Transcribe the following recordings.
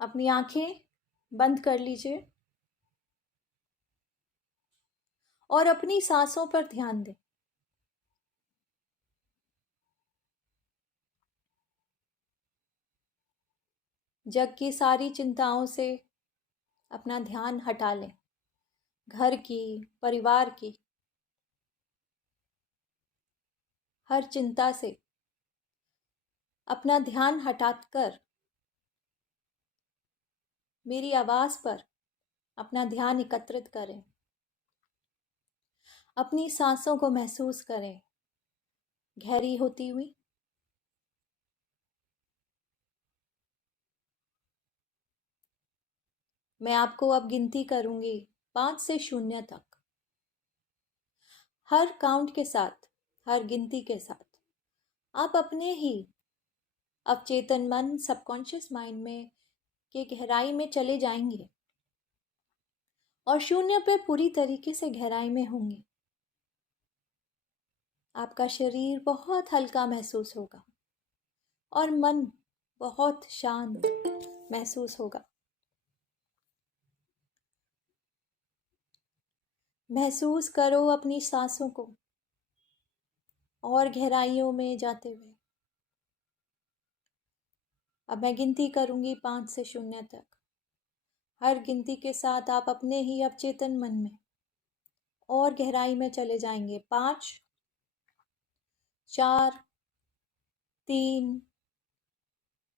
अपनी आंखें बंद कर लीजिए और अपनी सांसों पर ध्यान दें। जग की सारी चिंताओं से अपना ध्यान हटा लें। घर की, परिवार की, हर चिंता से अपना ध्यान हटाकर मेरी आवाज़ पर अपना ध्यान एकत्रित करें। अपनी सांसों को महसूस करें, गहरी होती हुई। मैं आपको अब गिनती करूंगी 5 से 0 तक। हर काउंट के साथ, हर गिनती के साथ आप अपने ही अवचेतन मन, सबकॉन्शियस माइंड में के गहराई में चले जाएंगे और 0 पे पूरी तरीके से गहराई में होंगे। आपका शरीर बहुत हल्का महसूस होगा और मन बहुत शांत महसूस होगा। महसूस करो अपनी सांसों को और गहराइयों में जाते हुए। अब मैं गिनती करूंगी 5 से 0 तक। हर गिनती के साथ आप अपने ही अवचेतन मन में और गहराई में चले जाएंगे। 5, 4, 3,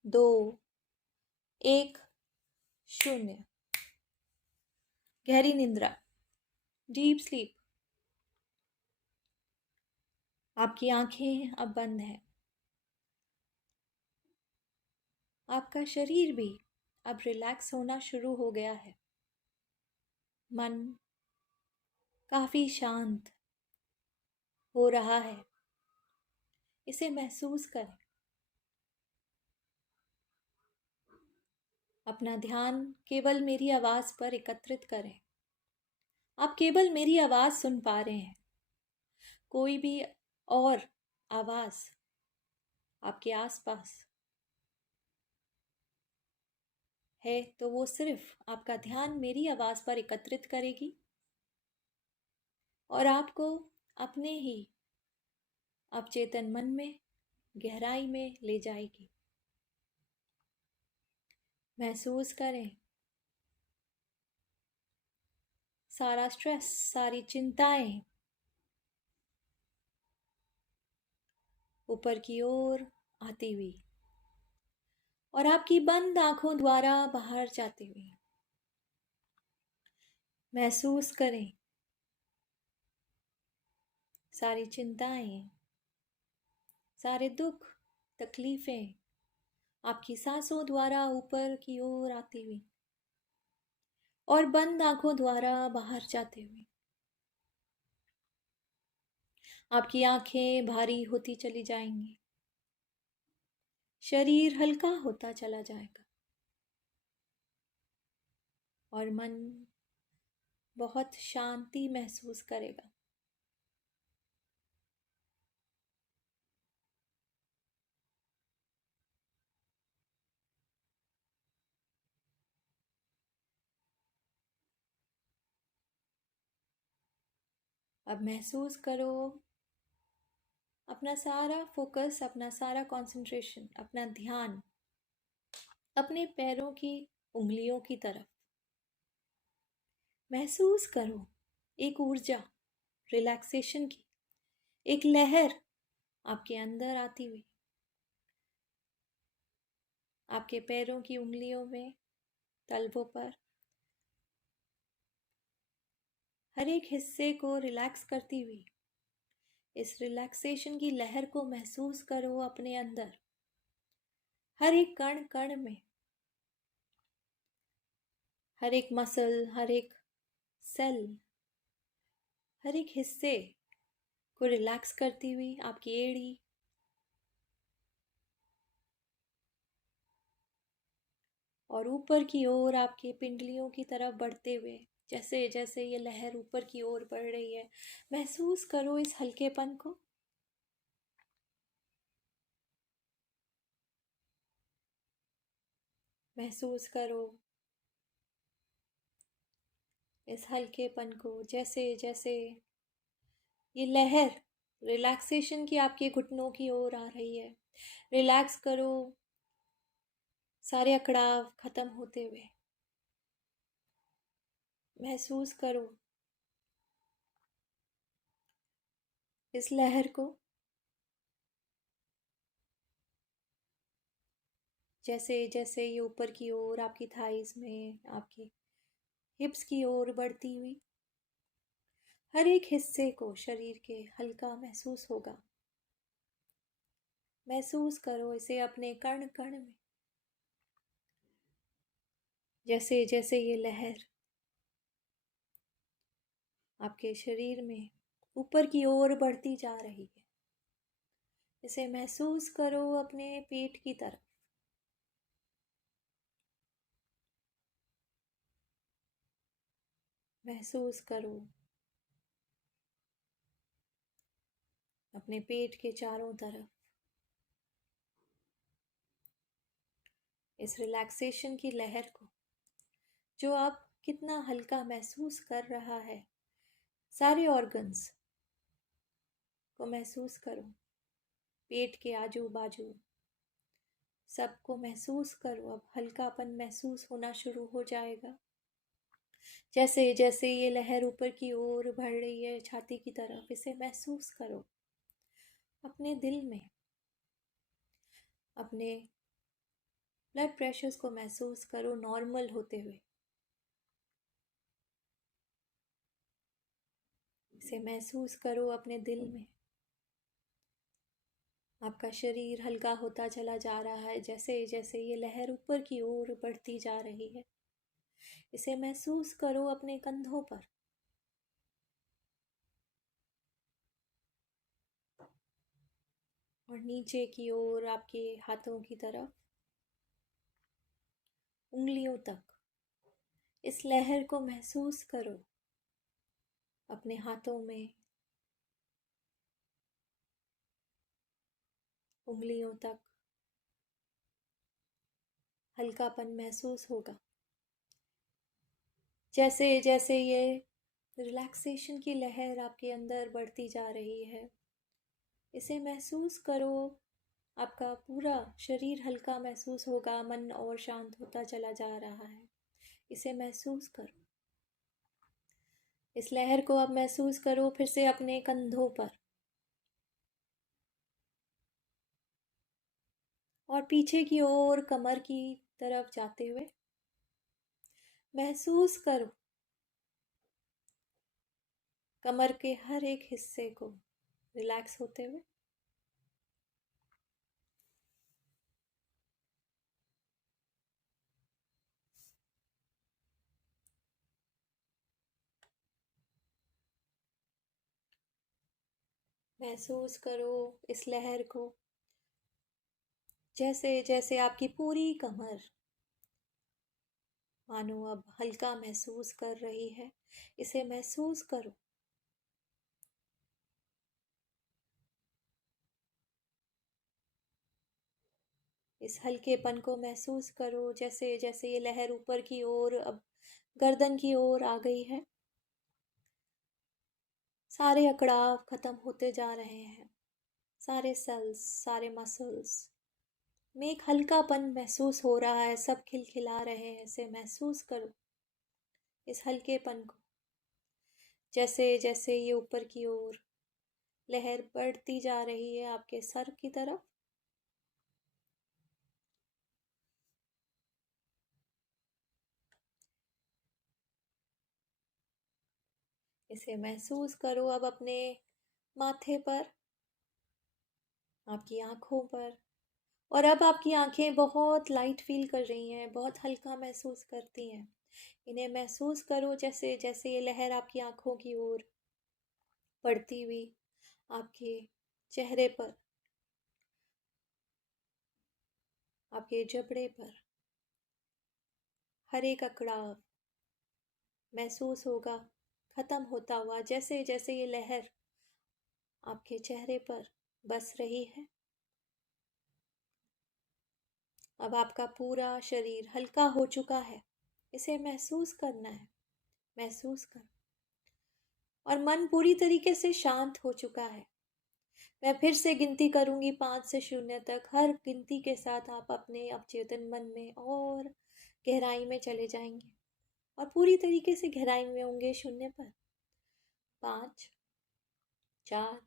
2, 1, 0। गहरी निद्रा, डीप स्लीप। आपकी आंखें अब बंद हैं। आपका शरीर भी अब रिलैक्स होना शुरू हो गया है। मन काफी शांत हो रहा है, इसे महसूस करें। अपना ध्यान केवल मेरी आवाज पर एकत्रित करें। आप केवल मेरी आवाज सुन पा रहे हैं। कोई भी और आवाज आपके आसपास है तो वो सिर्फ आपका ध्यान मेरी आवाज पर एकत्रित करेगी और आपको अपने ही अवचेतन मन में गहराई में ले जाएगी। महसूस करें सारा स्ट्रेस, सारी चिंताएं ऊपर की ओर आती हुई और आपकी बंद आंखों द्वारा बाहर जाती हुई। महसूस करें सारी चिंताएं, सारे दुख, तकलीफें आपकी सांसों द्वारा ऊपर की ओर आती हुई और बंद आंखों द्वारा बाहर जाते हुए। आपकी आंखें भारी होती चली जाएंगी, शरीर हल्का होता चला जाएगा और मन बहुत शांति महसूस करेगा। अब महसूस करो अपना सारा फोकस, अपना सारा कंसंट्रेशन, अपना ध्यान अपने पैरों की उंगलियों की तरफ। महसूस करो एक ऊर्जा, रिलैक्सेशन की एक लहर आपके अंदर आती हुई। आपके पैरों की उंगलियों में, तलवों पर हर एक हिस्से को रिलैक्स करती हुई इस रिलैक्सेशन की लहर को महसूस करो अपने अंदर। हर एक कण कण में, हर एक मसल, हर एक सेल, हर एक हिस्से को रिलैक्स करती हुई आपकी एड़ी, और ऊपर की ओर आपके पिंडलियों की तरफ बढ़ते हुए। जैसे जैसे ये लहर ऊपर की ओर बढ़ रही है, महसूस करो इस हल्केपन को। महसूस करो इस हल्केपन को, जैसे जैसे ये लहर रिलैक्सेशन की आपके घुटनों की ओर आ रही है। रिलैक्स करो, सारे अकड़ाव खत्म होते हुए। महसूस करो इस लहर को, जैसे जैसे ये ऊपर की ओर आपकी थाइस में, आपकी हिप्स की ओर बढ़ती हुई, हर एक हिस्से को शरीर के हल्का महसूस होगा। महसूस करो इसे अपने कण कण में, जैसे जैसे ये लहर आपके शरीर में ऊपर की ओर बढ़ती जा रही है। इसे महसूस करो अपने पेट की तरफ। महसूस करो अपने पेट के चारों तरफ इस रिलैक्सेशन की लहर को, जो अब कितना हल्का महसूस कर रहा है। सारे ऑर्गन्स को महसूस करो, पेट के आजू बाजू सबको महसूस करो। अब हल्कापन महसूस होना शुरू हो जाएगा। जैसे जैसे ये लहर ऊपर की ओर बढ़ रही है छाती की तरफ, इसे महसूस करो अपने दिल में। अपने ब्लड प्रेशर्स को महसूस करो नॉर्मल होते हुए। इसे महसूस करो अपने दिल में। आपका शरीर हल्का होता चला जा रहा है जैसे जैसे ये लहर ऊपर की ओर बढ़ती जा रही है। इसे महसूस करो अपने कंधों पर। और नीचे की ओर आपके हाथों की तरफ, उंगलियों तक इस लहर को महसूस करो अपने हाथों में, उंगलियों तक हल्कापन महसूस होगा। जैसे जैसे ये रिलैक्सेशन की लहर आपके अंदर बढ़ती जा रही है, इसे महसूस करो। आपका पूरा शरीर हल्का महसूस होगा, मन और शांत होता चला जा रहा है। इसे महसूस करो। इस लहर को अब महसूस करो फिर से अपने कंधों पर और पीछे की ओर कमर की तरफ जाते हुए। महसूस करो कमर के हर एक हिस्से को रिलैक्स होते हुए। महसूस करो इस लहर को, जैसे जैसे आपकी पूरी कमर मानो अब हल्का महसूस कर रही है। इसे महसूस करो। इस हल्केपन को महसूस करो जैसे जैसे ये लहर ऊपर की ओर अब गर्दन की ओर आ गई है। सारे अकड़ाव खत्म होते जा रहे हैं। सारे सेल्स, सारे मसल्स में एक हल्कापन महसूस हो रहा है। सब खिलखिला रहे हैं। इसे महसूस करो इस हल्केपन को, जैसे जैसे ये ऊपर की ओर लहर बढ़ती जा रही है आपके सर की तरफ। इसे महसूस करो अब अपने माथे पर, आपकी आंखों पर। और अब आपकी आंखें बहुत लाइट फील कर रही हैं, बहुत हल्का महसूस करती हैं। इन्हें महसूस करो जैसे जैसे ये लहर आपकी आंखों की ओर बढ़ती हुई आपके चेहरे पर, आपके जबड़े पर हर एक अकड़ाव महसूस होगा खत्म होता हुआ, जैसे जैसे ये लहर आपके चेहरे पर बस रही है। अब आपका पूरा शरीर हल्का हो चुका है, इसे महसूस करना है। महसूस कर। और मन पूरी तरीके से शांत हो चुका है। मैं फिर से गिनती करूंगी 5 से 0 तक। हर गिनती के साथ आप अपने अवचेतन मन में और गहराई में चले जाएंगे और पूरी तरीके से गहराई में होंगे 0 पर। 5, 4,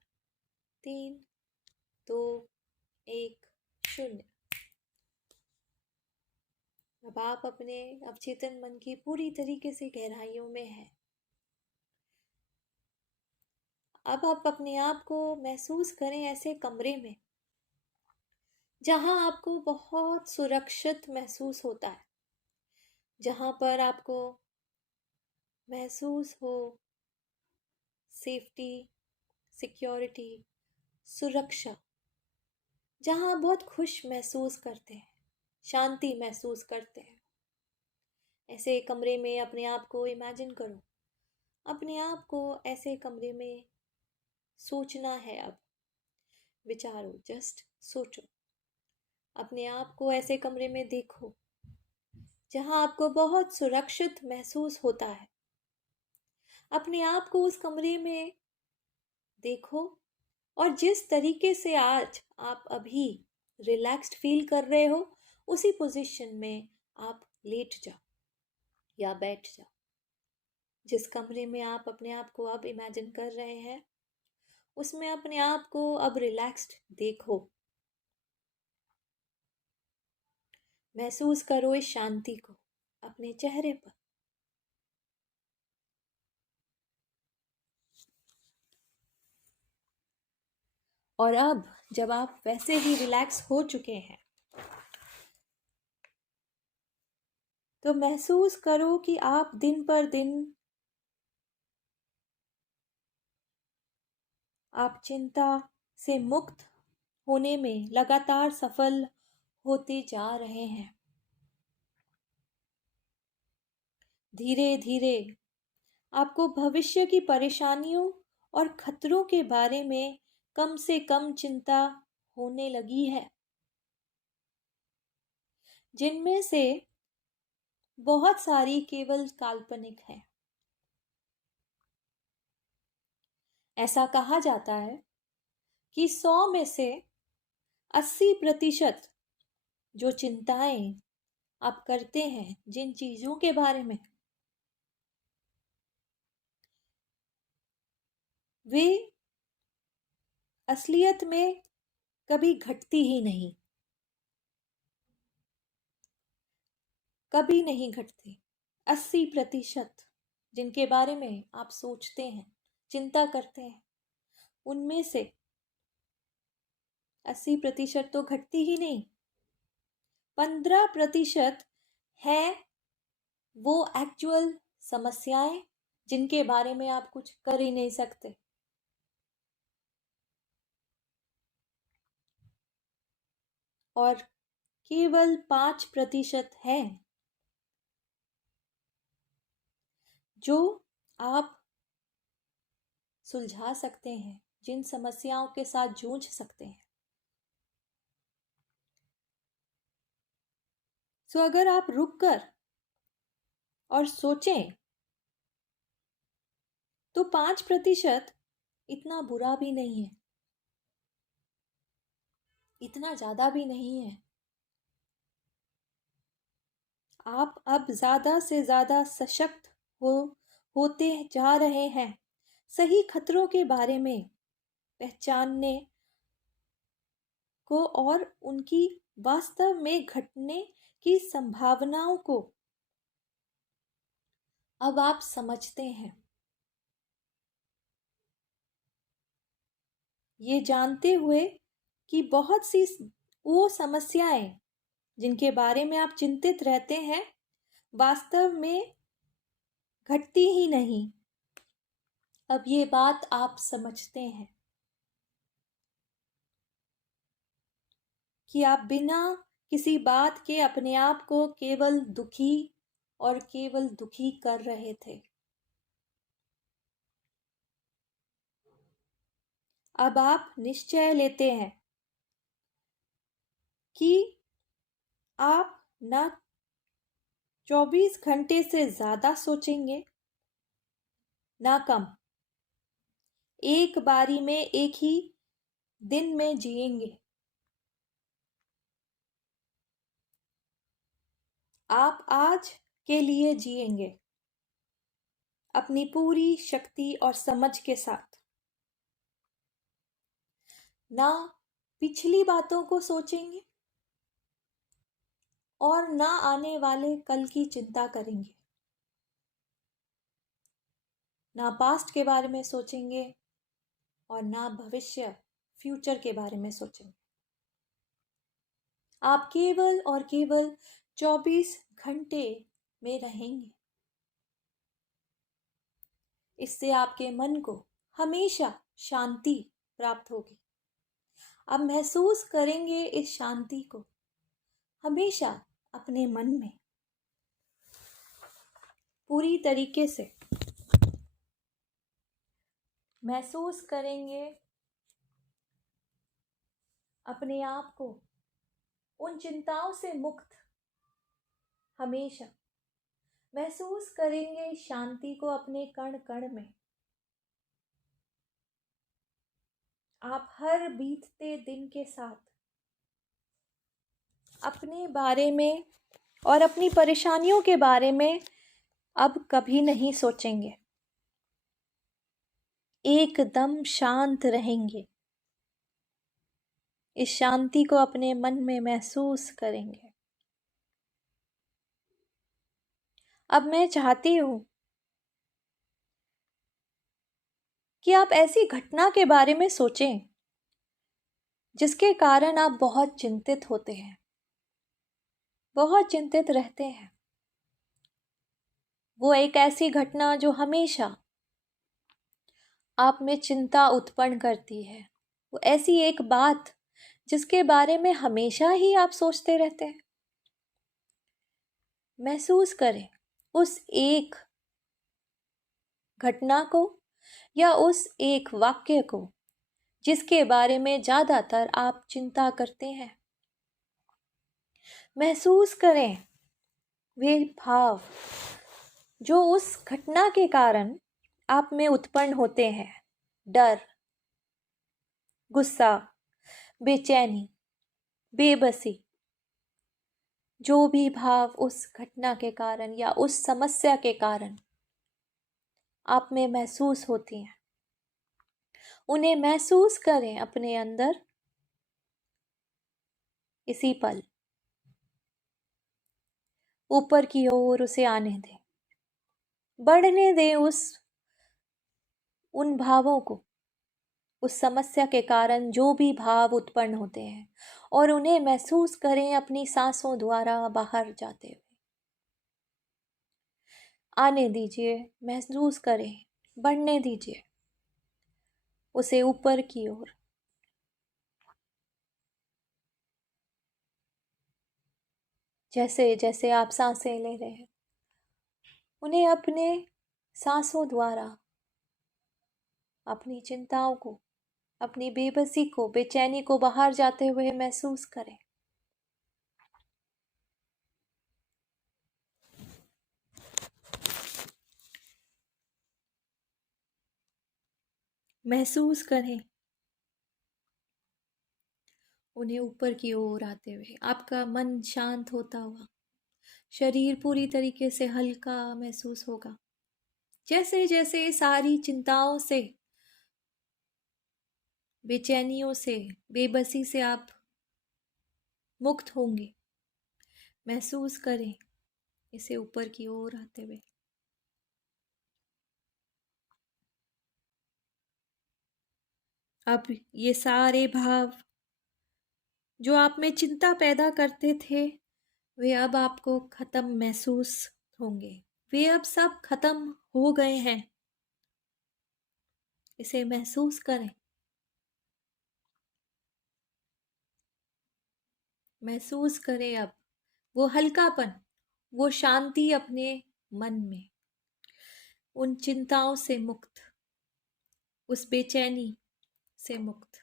3, 2, 1, 0। अब आप अपने अवचेतन मन की पूरी तरीके से गहराइयों में हैं। अब आप अपने आप को महसूस करें ऐसे कमरे में जहां आपको बहुत सुरक्षित महसूस होता है, जहां पर आपको महसूस हो सेफ्टी, सिक्योरिटी, सुरक्षा, जहां आप बहुत खुश महसूस करते हैं, शांति महसूस करते हैं। ऐसे कमरे में अपने आप को इमेजिन करो। अपने आप को ऐसे कमरे में सोचना है। अब विचारो, जस्ट सोचो। अपने आप को ऐसे कमरे में देखो जहां आपको बहुत सुरक्षित महसूस होता है। अपने आप को उस कमरे में देखो और जिस तरीके से आज आप अभी रिलैक्स्ड फील कर रहे हो, उसी पोजीशन में आप लेट जाओ या बैठ जाओ। जिस कमरे में आप अपने आप को अब इमेजिन कर रहे हैं, उसमें अपने आप को अब रिलैक्स्ड देखो। महसूस करो इस शांति को अपने चेहरे पर। और अब जब आप वैसे ही रिलैक्स हो चुके हैं, तो महसूस करो कि आप दिन पर दिन आप चिंता से मुक्त होने में लगातार सफल होते जा रहे हैं। धीरे धीरे आपको भविष्य की परेशानियों और खतरों के बारे में कम से कम चिंता होने लगी है, जिनमें से बहुत सारी केवल काल्पनिक है। ऐसा कहा जाता है कि 100 में से 80% जो चिंताएं आप करते हैं जिन चीजों के बारे में, वे असलियत में कभी घटती ही नहीं, कभी नहीं घटती। 80% जिनके बारे में आप सोचते हैं, चिंता करते हैं, उनमें से 80% तो घटती ही नहीं। 15% है वो एक्चुअल समस्याएं जिनके बारे में आप कुछ कर ही नहीं सकते। और केवल 5% है जो आप सुलझा सकते हैं, जिन समस्याओं के साथ जूझ सकते हैं। सो अगर आप रुककर और सोचें तो 5% इतना बुरा भी नहीं है, इतना ज्यादा भी नहीं है। आप अब ज्यादा से ज्यादा सशक्त हो होते जा रहे हैं, सही खतरों के बारे में पहचानने को और उनकी वास्तव में घटने की संभावनाओं को अब आप समझते हैं। ये जानते हुए कि बहुत सी वो समस्याएं जिनके बारे में आप चिंतित रहते हैं वास्तव में घटती ही नहीं। अब ये बात आप समझते हैं कि आप बिना किसी बात के अपने आप को केवल दुखी और केवल दुखी कर रहे थे। अब आप निश्चय लेते हैं कि आप ना 24 घंटे से ज़्यादा सोचेंगे ना कम। एक बारी में एक ही दिन में जिएंगे। आप आज के लिए जिएंगे अपनी पूरी शक्ति और समझ के साथ। ना पिछली बातों को सोचेंगे और ना आने वाले कल की चिंता करेंगे। ना पास्ट के बारे में सोचेंगे और ना भविष्य फ्यूचर के बारे में सोचेंगे। आप केवल और केवल 24 घंटे में रहेंगे। इससे आपके मन को हमेशा शांति प्राप्त होगी। आप महसूस करेंगे इस शांति को हमेशा अपने मन में पूरी तरीके से महसूस करेंगे। अपने आप को उन चिंताओं से मुक्त हमेशा महसूस करेंगे। शांति को अपने कण कण में। आप हर बीतते दिन के साथ अपने बारे में और अपनी परेशानियों के बारे में अब कभी नहीं सोचेंगे। एकदम शांत रहेंगे। इस शांति को अपने मन में महसूस करेंगे। अब मैं चाहती हूं कि आप ऐसी घटना के बारे में सोचें जिसके कारण आप बहुत चिंतित होते हैं, बहुत चिंतित रहते हैं। वो एक ऐसी घटना जो हमेशा आप में चिंता उत्पन्न करती है। वो ऐसी एक बात जिसके बारे में हमेशा ही आप सोचते रहते हैं। महसूस करें उस एक घटना को या उस एक वाक्य को जिसके बारे में ज़्यादातर आप चिंता करते हैं। महसूस करें वे भाव जो उस घटना के कारण आप में उत्पन्न होते हैं। डर, गुस्सा, बेचैनी, बेबसी, जो भी भाव उस घटना के कारण या उस समस्या के कारण आप में महसूस होती हैं, उन्हें महसूस करें अपने अंदर इसी पल। ऊपर की ओर उसे आने दें, बढ़ने दें उन भावों को, उस समस्या के कारण जो भी भाव उत्पन्न होते हैं, और उन्हें महसूस करें अपनी सांसों द्वारा बाहर जाते हुए। आने दीजिए, महसूस करें, बढ़ने दीजिए उसे ऊपर की ओर। जैसे जैसे आप सांसें ले रहे हैं, उन्हें अपने सांसों द्वारा अपनी चिंताओं को, अपनी बेबसी को, बेचैनी को बाहर जाते हुए महसूस करें। महसूस करें उन्हें ऊपर की ओर आते हुए। आपका मन शांत होता हुआ, शरीर पूरी तरीके से हल्का महसूस होगा। जैसे जैसे सारी चिंताओं से, बेचैनियों से, बेबसी से आप मुक्त होंगे, महसूस करें इसे ऊपर की ओर आते हुए। अब ये सारे भाव जो आप में चिंता पैदा करते थे, वे अब आपको खत्म महसूस होंगे। वे अब सब खत्म हो गए हैं। इसे महसूस करें। महसूस करें अब वो हल्कापन, वो शांति अपने मन में, उन चिंताओं से मुक्त, उस बेचैनी से मुक्त।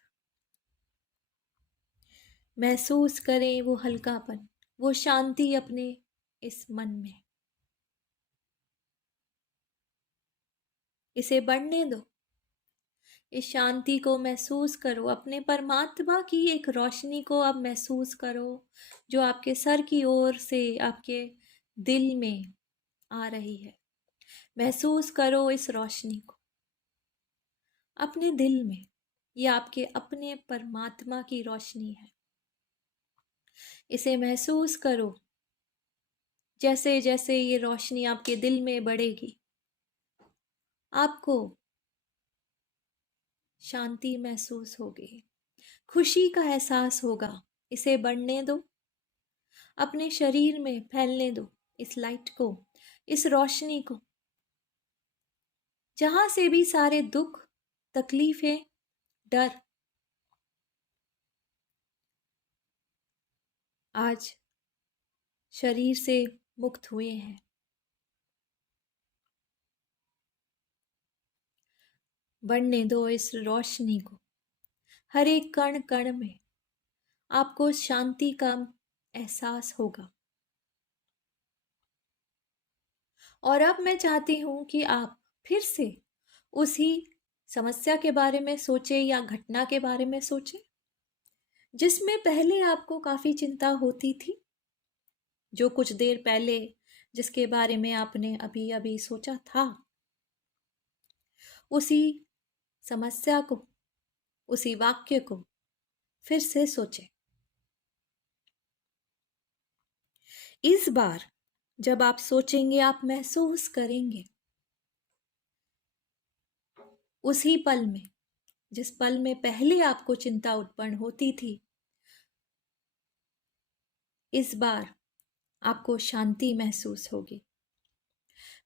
महसूस करें वो हल्कापन, वो शांति अपने इस मन में, इसे बढ़ने दो। इस शांति को महसूस करो, अपने परमात्मा की एक रोशनी को अब महसूस करो जो आपके सर की ओर से आपके दिल में आ रही है। महसूस करो इस रोशनी को अपने दिल में। ये आपके अपने परमात्मा की रोशनी है। इसे महसूस करो। जैसे जैसे ये रोशनी आपके दिल में बढ़ेगी, आपको शांति महसूस होगी, खुशी का एहसास होगा। इसे बढ़ने दो, अपने शरीर में फैलने दो इस लाइट को, इस रोशनी को। जहां से भी सारे दुख, तकलीफें, डर आज शरीर से मुक्त हुए हैं, बढ़ने दो इस रोशनी को। हर एक कण कण में आपको शांति का एहसास होगा। और अब मैं चाहती हूं कि आप फिर से उसी समस्या के बारे में सोचें या घटना के बारे में सोचें जिसमें पहले आपको काफी चिंता होती थी। जो कुछ देर पहले जिसके बारे में आपने अभी अभी सोचा था, उसी समस्या को, उसी वाक्य को फिर से सोचें। इस बार जब आप सोचेंगे, आप महसूस करेंगे उसी पल में, जिस पल में पहले आपको चिंता उत्पन्न होती थी, इस बार आपको शांति महसूस होगी।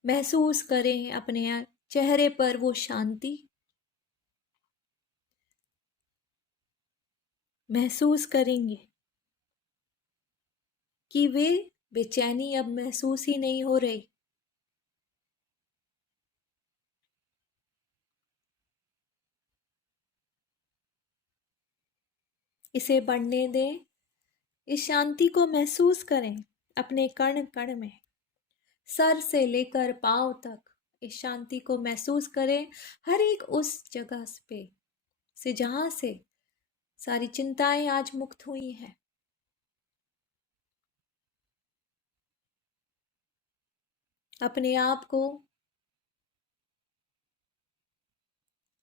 महसूस करें अपने चेहरे पर वो शांति। महसूस करेंगे कि वे बेचैनी अब महसूस ही नहीं हो रही। इसे बढ़ने दें, इस शांति को महसूस करें अपने कण कण में, सर से लेकर पांव तक। इस शांति को महसूस करें हर एक उस जगह पे से जहां से सारी चिंताएं आज मुक्त हुई हैं। अपने आप को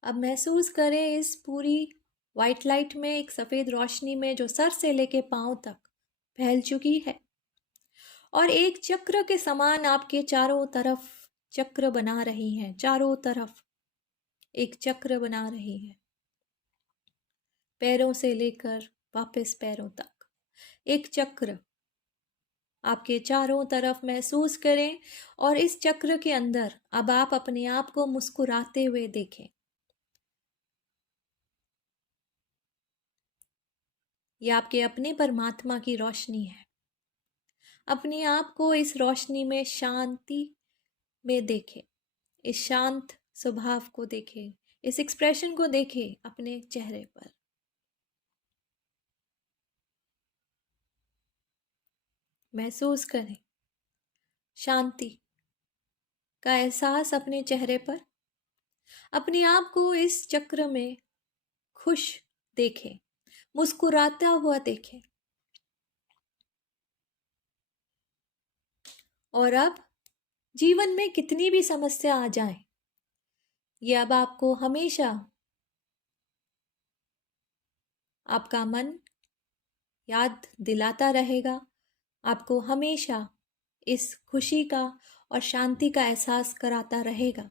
अब महसूस करें इस पूरी वाइट लाइट में, एक सफेद रोशनी में जो सर से लेके पांव तक फैल चुकी है और एक चक्र के समान आपके चारों तरफ चक्र बना रही है। चारों तरफ एक चक्र बना रही है, पैरों से लेकर वापस पैरों तक एक चक्र आपके चारों तरफ महसूस करें। और इस चक्र के अंदर अब आप अपने आप को मुस्कुराते हुए देखें। यह आपके अपने परमात्मा की रोशनी है। अपने आप को इस रोशनी में शांति में देखें, इस शांत स्वभाव को देखें, इस एक्सप्रेशन को देखें अपने चेहरे पर। महसूस करें शांति का एहसास अपने चेहरे पर। अपने आप को इस चक्र में खुश देखें, मुस्कुराता हुआ देखें। और अब जीवन में कितनी भी समस्या आ जाए, ये अब आपको हमेशा आपका मन याद दिलाता रहेगा, आपको हमेशा इस खुशी का और शांति का एहसास कराता रहेगा।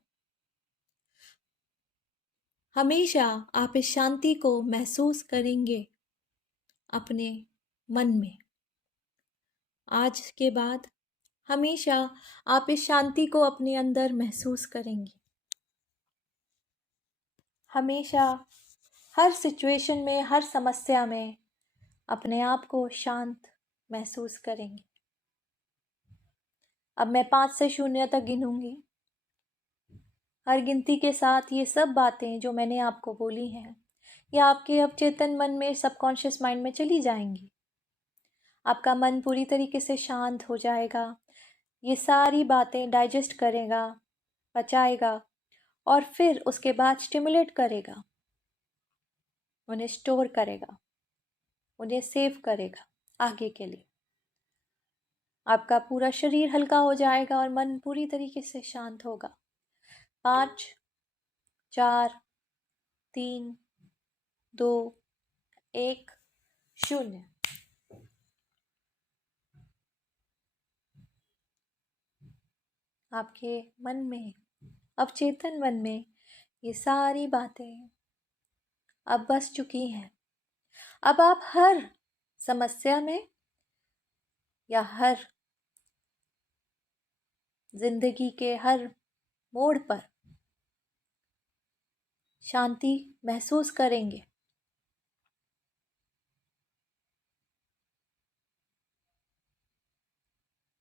हमेशा आप इस शांति को महसूस करेंगे अपने मन में। आज के बाद हमेशा आप इस शांति को अपने अंदर महसूस करेंगे। हमेशा हर सिचुएशन में, हर समस्या में अपने आप को शांत महसूस करेंगे। अब मैं 5 से 0 तक गिनूंगी। हर गिनती के साथ ये सब बातें जो मैंने आपको बोली हैं, ये आपके अवचेतन मन में, सबकॉन्शियस माइंड में चली जाएंगी। आपका मन पूरी तरीके से शांत हो जाएगा, ये सारी बातें डाइजेस्ट करेगा, पचाएगा और फिर उसके बाद स्टिमुलेट करेगा, उन्हें स्टोर करेगा, उन्हें सेव करेगा आगे के लिए। आपका पूरा शरीर हल्का हो जाएगा और मन पूरी तरीके से शांत होगा। 5, 4, 3, 2, 1, 0। आपके मन में, अवचेतन मन में ये सारी बातें अब बस चुकी हैं। अब आप हर समस्या में या हर जिंदगी के हर मोड़ पर शांति महसूस करेंगे।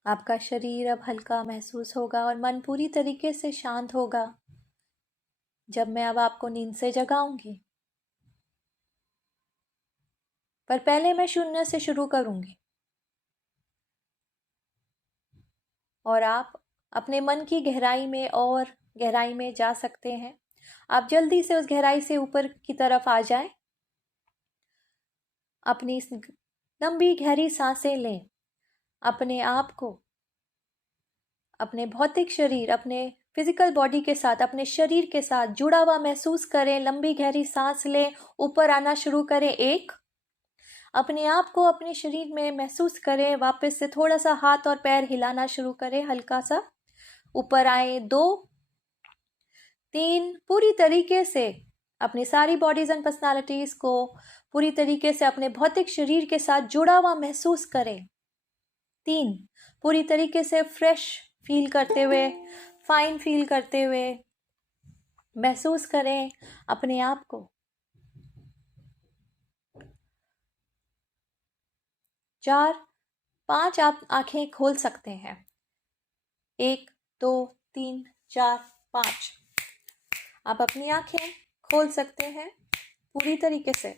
आपका शरीर अब हल्का महसूस होगा और मन पूरी तरीके से शांत होगा। जब मैं अब आपको नींद से जगाऊंगी, पर पहले मैं 0 से शुरू करूंगी और आप अपने मन की गहराई में और गहराई में जा सकते हैं। आप जल्दी से उस गहराई से ऊपर की तरफ आ जाएं। अपनी लंबी गहरी सांसें लें। अपने आप को अपने भौतिक शरीर, अपने फिजिकल बॉडी के साथ, अपने शरीर के साथ जुड़ा हुआ महसूस करें। लंबी गहरी सांस लें, ऊपर आना शुरू करें। 1, अपने आप को अपने शरीर में महसूस करें। वापस से थोड़ा सा हाथ और पैर हिलाना शुरू करें, हल्का सा ऊपर आए। 2, 3, पूरी तरीके से अपनी सारी बॉडीज एंड पर्सनालिटीज को पूरी तरीके से अपने भौतिक शरीर के साथ जुड़ा हुआ महसूस करें। 3, पूरी तरीके से फ्रेश फील करते हुए, फाइन फील करते हुए महसूस करें अपने आप को। 4, 5 आप आंखें खोल सकते हैं। 1, 2, 3, 4, 5 आप अपनी आंखें खोल सकते हैं पूरी तरीके से।